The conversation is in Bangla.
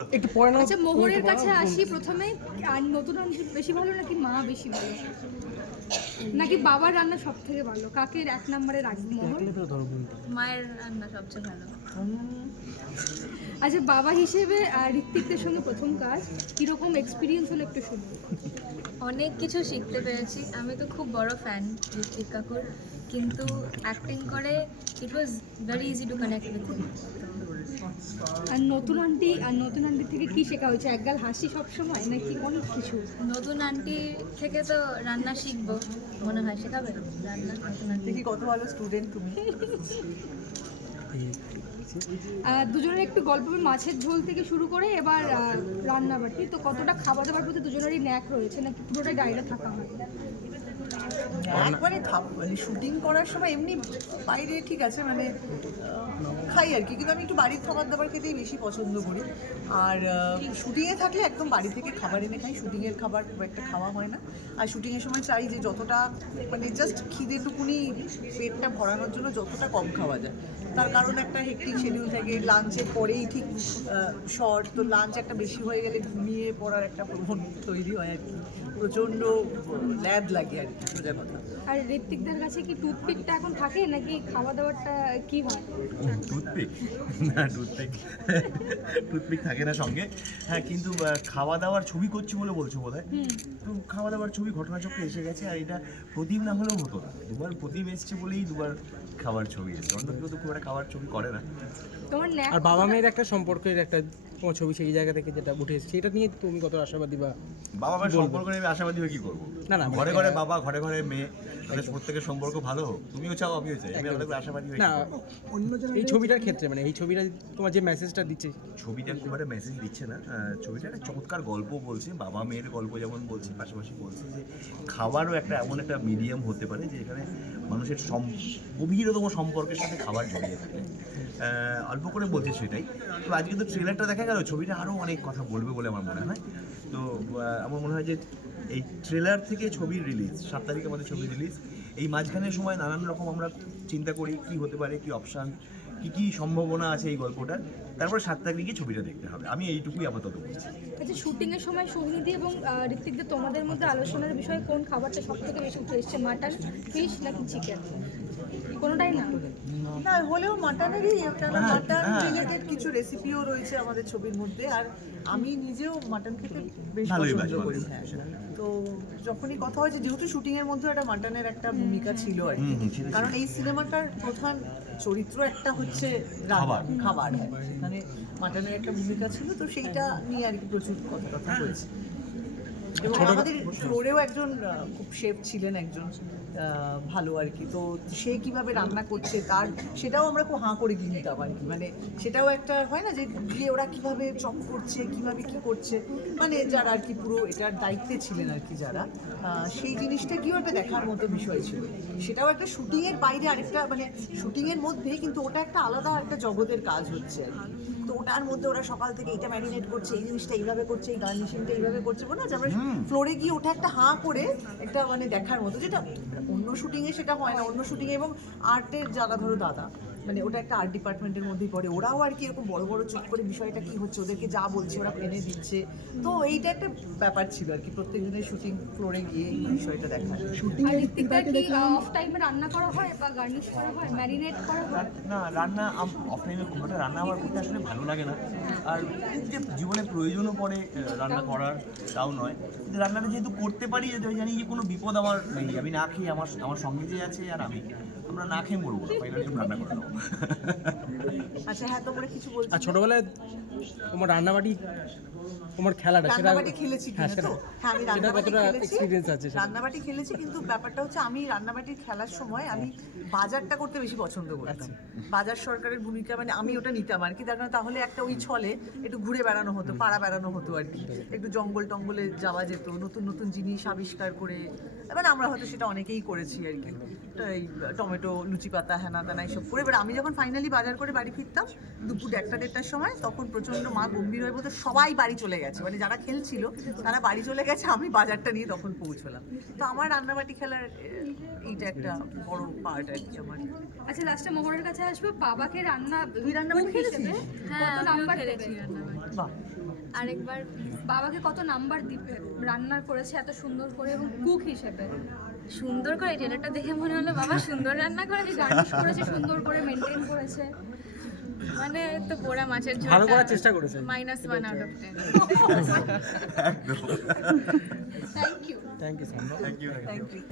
একটু পরে না আচ্ছা মোহরের কাছে আসি প্রথমে। আর নতুন রান্না বেশি ভালো নাকি মা বেশি ভালো? নাকি বাবার রান্না সব থেকে ভালো? কাকে এক নম্বরে রাখবি মোহর? মায়ের রান্না সবচেয়ে ভালো। আচ্ছা বাবা হিসেবে ঋত্বিকদের সঙ্গে প্রথম কাজ? কীরকম এক্সপিরিয়েন্স হলো একটু শুনব অনেক কিছু শিখতে পেরেছি। আমি তো খুব বড় ফ্যান ঋত্বিক কাকুর। কিন্তু অ্যাক্টিং করে it was very easy to connect with আর নতুন আন্টি আর নতুন আন্টি থেকে কি শেখা হয়েছে? একগাল হাসি সব সময় নাকি অনেক কিছু? নতুন আন্টি থেকে তো রান্না শিখব মনে হয় শেখাবে? রান্না নতুন আন্টি। দেখি কত ভালো স্টুডেন্ট তুমি। দুজনের একটু গল্প মাছের ঝোল থেকে শুরু করে এবার রান্নাবাটি। তো কতটা খাবার দাবার প্রতি দুজনেরই ন্যাক রয়েছে? নাকি পুরোটাই ডাইরে থাকা হয়? একবারে খাব মানে শুটিং করার সময় এমনি বাইরে, ঠিক আছে মানে খাই আর কি, কিন্তু আমি একটু বাড়ির খাবার দাবার খেতেই বেশি পছন্দ করি। আর শুটিংয়ে থাকলে একদম বাড়ি থেকে খাবার এনে খাই শুটিংয়ের খাবার খুব একটা খাওয়া হয় না। আর শুটিংয়ের সময় চাই যে যতটা মানে জাস্ট খিদেটুকুনি পেটটা ভরানোর জন্য যতটা কম খাওয়া যায়। তার কারণ একটা হেক্টিক শিডিউল থাকে লাঞ্চের পরেই ঠিক শর্ট তো লাঞ্চ একটা বেশি হয়ে গেলে ঘুমিয়ে পড়ার একটা প্রবণতা তৈরি হয় আর কি। প্রচণ্ড ল্যাদ লাগে আর কি সোজা কথা। আর ঋত্বিকদের কাছে কি টুথপিকটা এখন থাকে নাকি খাওয়া দাওয়াটা কি হয়? টুথপিক? না টুথপিক। টুথপিক থাকে না সঙ্গে। হ্যাঁ কিন্তু খাওয়া দাওয়ার ছবি করছি বলে বলছো বোধ হয় তো খাওয়া দাওয়ার ছবি ঘটনাচক্রে এসে গেছে আর এটা প্রদীপ না হলেও হতো না। দুবার প্রদীপ এসছে বলেই দুবার খাবার ছবি এসছে। অন্য কেউ তো খুব একটা খাবার ছবি করে না। আর বাবা মেয়ের একটা সম্পর্কের একটা ছবি সেই জায়গা থেকে যেটা উঠে এসেছে এটা নিয়ে তুমি কত আশাবাদী বা বাবা মায়ের সম্পর্ক নিয়ে আমি আশাবাদী হয়ে কি করব? না, না, মানে- ঘরে ঘরে বাবা ঘরে ঘরে মেয়ে তাদের প্রত্যেকের সম্পর্ক ভালো হোক। তুমিও চাও আমিও চাই। আমি আলাদা করে আশাবাদী হয়ে না করব? এই ছবিটার ক্ষেত্রে মানে এই ছবিটা তোমার যে মেসেজটা দিচ্ছে। ছবিটা খুব একটা মেসেজ দিচ্ছে না। ছবিটা একটা চমৎকার গল্প বলছে বাবা মেয়ের গল্প যেমন বলছে পাশাপাশি বলছে যে খাবারও একটা এমন একটা মিডিয়াম হতে পারে যে এখানে মানুষের সম গভীরতম সম্পর্কের সাথে খাবার জড়িয়ে থাকে। অল্প করে বলছে সেটাই। তো আজকে তো ট্রেলারটা দেখা গেল ছবিটা আরও অনেক কথা বলবে বলে আমার মনে হয়। তো আমার মনে হয় যে এই ট্রেলার থেকে ছবির রিলিজ সাত তারিখে আমাদের ছবি রিলিজ এই মাঝখানের সময় নানান রকম আমরা চিন্তা করি কি হতে পারে কি অপশান কি কি সম্ভাবনা আছে এই গল্পটার তারপরে সাত তারিখে ছবিটা দেখতে হবে। আমি এইটুকুই আপাতত বলছি। আচ্ছা শুটিং এর সময় সোহিনীদি এবং আহ, ঋত্বিকদের তোমাদের মধ্যে আলোচনার বিষয়ে কোন খাবারটা সব থেকে বেশি উঠে এসছে মাটন ফিশ নাকি চিকেন কোনোটাই না। না হলেও মাটনেরই একটা হ্যাঁ, মাটন হ্যাঁ। রিলেটেড কিছু রেসিপিও রয়েছে আমাদের ছবির মধ্যে আর আমি নিজেও মাটন খেতে বেশ পছন্দ করি হ্যাঁ তো যখনই কথা হয়েছে যেহেতু শুটিং এর মধ্যে একটা মাটনের একটা ভূমিকা ছিল আর কি। কারণ এই সিনেমাটার প্রধান চরিত্র একটা হচ্ছে খাবার। খাবার হ্যাঁ। মানে মাটনের একটা ভূমিকা ছিল তো সেইটা নিয়ে আর কি প্রচুর কথা কথা হয়েছে এবং আমাদের ফ্লোরেও একজন খুব শেফ ছিলেন একজন ভালো আর কি। তো সে কীভাবে রান্না করছে তার সেটাও আমরা খুব হাঁ করে গিয়ে নিতাম আর কি। মানে সেটাও একটা হয় না যে গিয়ে ওরা কীভাবে চপ করছে কীভাবে কি করছে। মানে যারা আর কি পুরো এটার দায়িত্বে ছিলেন আর কি যারা সেই জিনিসটা গিয়েও একটা দেখার মতো বিষয় ছিল। সেটাও একটা শুটিংয়ের বাইরে আরেকটা মানে শুটিংয়ের মধ্যে কিন্তু ওটা একটা আলাদা একটা জগতের কাজ হচ্ছে আর কি। তো ওটার মধ্যে ওরা সকাল থেকে এটা ম্যারিনেট করছে এই জিনিসটা এইভাবে করছে এই গার্নিশিংটা এইভাবে করছে বলে না যে আমরা ফ্লোরে গিয়ে ওটা একটা হাঁ করে একটা মানে দেখার মতো যেটা অন্য শুটিংয়ে সেটা হয় না অন্য শুটিংয়ে এবং আর্টের যারা ধরো দাদা মানে ওটা একটা আর্ট ডিপার্টমেন্টের মধ্যেই পড়ে। ওরাও আর কি এরকম বড় বড় চুপ করে বিষয়টা কি হচ্ছে ওদেরকে যা বলছে ওরা এনে দিচ্ছে। তো এইটা একটা ব্যাপার ছিল আর কি প্রত্যেক দিনের শুটিং ফ্লোরে গিয়ে এই বিষয়টা দেখা। কি অফ টাইমে রান্না করা হয় বা গার্নিশ করা হয় ম্যারিনেট করা হয়? না রান্না অফ টাইমে খুব একটা রান্না আমার করতে আসলে ভালো লাগে না। আর যে জীবনে প্রয়োজনও পড়ে রান্না করার তাও নয়। কিন্তু রান্নাটা যেহেতু করতে পারি যে জানি যে কোনো বিপদ আমার নেই আমি না খেয়ে আমার আমার সঙ্গে যে আছে আর আমি। আমরা না খেয়ে মরবো ফাইনালি রান্না করে দেবো আচ্ছা হ্যাঁ তোমরা কিছু বলছো আর ছোটবেলায় তোমার তোমার খেলাটা সেটা রান্নাবাটি খেলেছি হ্যাঁ সেটা হ্যাঁ আমি রান্নাবাটি কতটা আছে? রান্নাবাটি খেলেছি কিন্তু ব্যাপারটা হচ্ছে আমি রান্নাবাটির খেলার সময় আমি বাজারটা করতে বেশি পছন্দ করতাম। বাজার সরকারের ভূমিকা মানে আমি ওটা নিতাম আর কি। তার কারণ তাহলে একটা ওই ছলে একটু ঘুরে বেড়ানো হতো পাড়া বেড়ানো হতো আর কি। একটু জঙ্গল টঙ্গলে যাওয়া যেত নতুন নতুন জিনিস আবিষ্কার করে। মানে আমরা হয়তো সেটা অনেকেই করেছি আর কি। এই টমেটো লুচি পাতা হ্যানা তেনা এইসব করে। এবার আমি যখন ফাইনালি বাজার করে বাড়ি ফিরতাম দুপুর একটা দেড়টার সময় তখন প্রচণ্ড মা গম্ভীর হয়ে বলতো সবাই বাড়ি চলে গেছে। মানে যারা খেলছিল তারা বাড়ি চলে গেছে আমি বাজারটা নিয়ে তখন পৌঁছলাম। তো আমার রান্নাবাটি খেলার এইটা একটা বড় পার্ট আর কি আমার। আচ্ছা লাস্টে মোহরের কাছে আসব। বাবাকে রান্না তুই খেলেছিস? হিসেবে? হ্যাঁ কত নাম্বার খেলেছি বাহ। আরেকবার বাবাকে কত নাম্বার দিবে? রান্নার করেছে এত সুন্দর করে এবং কুক হিসেবে। সুন্দর করে ট্রেলারটা দেখে মনে হলো বাবা সুন্দর রান্না করেছে গার্নিশ করেছে সুন্দর করে মেনটেন করেছে। মানে তো পোড়া মাছের ঝোল ভালো করার চেষ্টা করেছেন। Minus one out of ten একদম thank you thank you thank you thank you